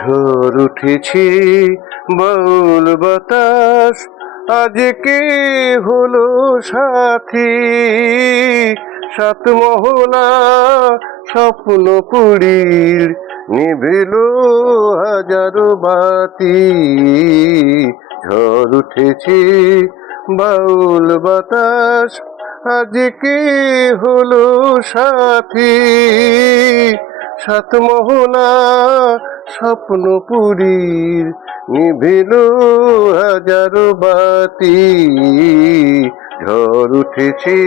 ঝড় উঠেছে বাউল বাতাস, আজকে হলো সাথী। সাত মহলা স্বপ্ন পুরীর, নিভিল হাজারো বাতি। ঝড় উঠেছে বাউল বাতাস, আজকে হলো সাথী। সাত মহলা স্বপ্ন পুরীর, নিভিল হাজারো বাতি। ঝড় উঠেছে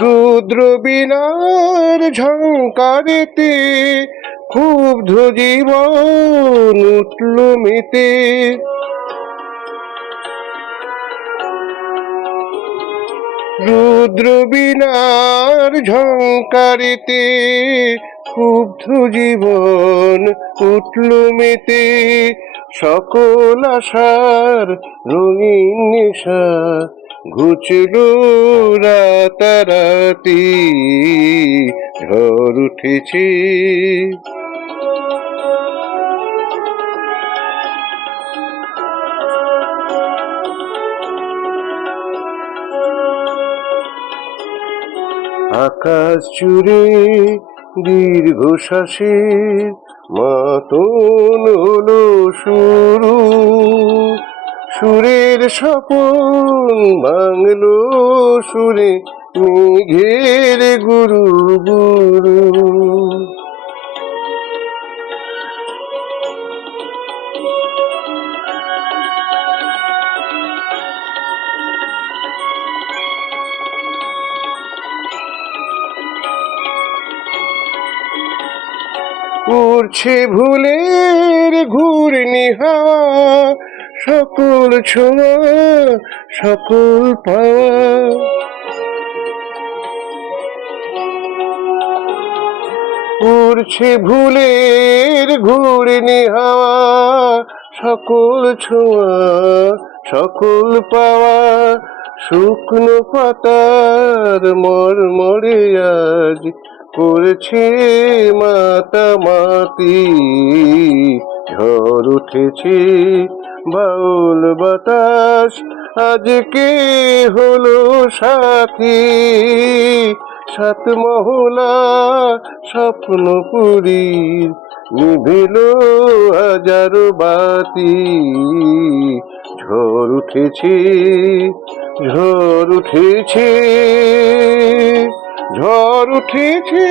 রুদ্র বীণার ঝঙ্কারেতে, ক্ষুব্ধ জীবন উঠল মেতে। রুদ্র বীণার ঝঙ্কারেতে, ক্ষুব্ধ জীবন উঠল মেতে। সকল আশার রঙিন নেশা ঘুচল রাতারাতি। ঝড় উঠেছে আকাশ জুড়ে দীর্ঘশ্বাসের মাতন হলো শুরু। সুরের স্বপন ভাঙলো সুরে, মেঘের গুরু গুরু। উড়ছে ভুলের ঘূর্ণি হাওয়া, সকল ছোঁয়া সকল পাওয়া। উড়ছে ভুলের ঘূর্ণি হাওয়া, সকল ছোঁয়া সকল পাওয়া। শুকনো পাতার মরমরে আজ করছে মাতামাতি। ঝড় উঠেছে বাউল বাতাস, আজকে হলো সাথী। সাত মহলা স্বপ্ন পুরীর, নিভিল হাজারো বাতি। ঝড় উঠেছে ঝড় উঠেছে ঝড় উঠেছে।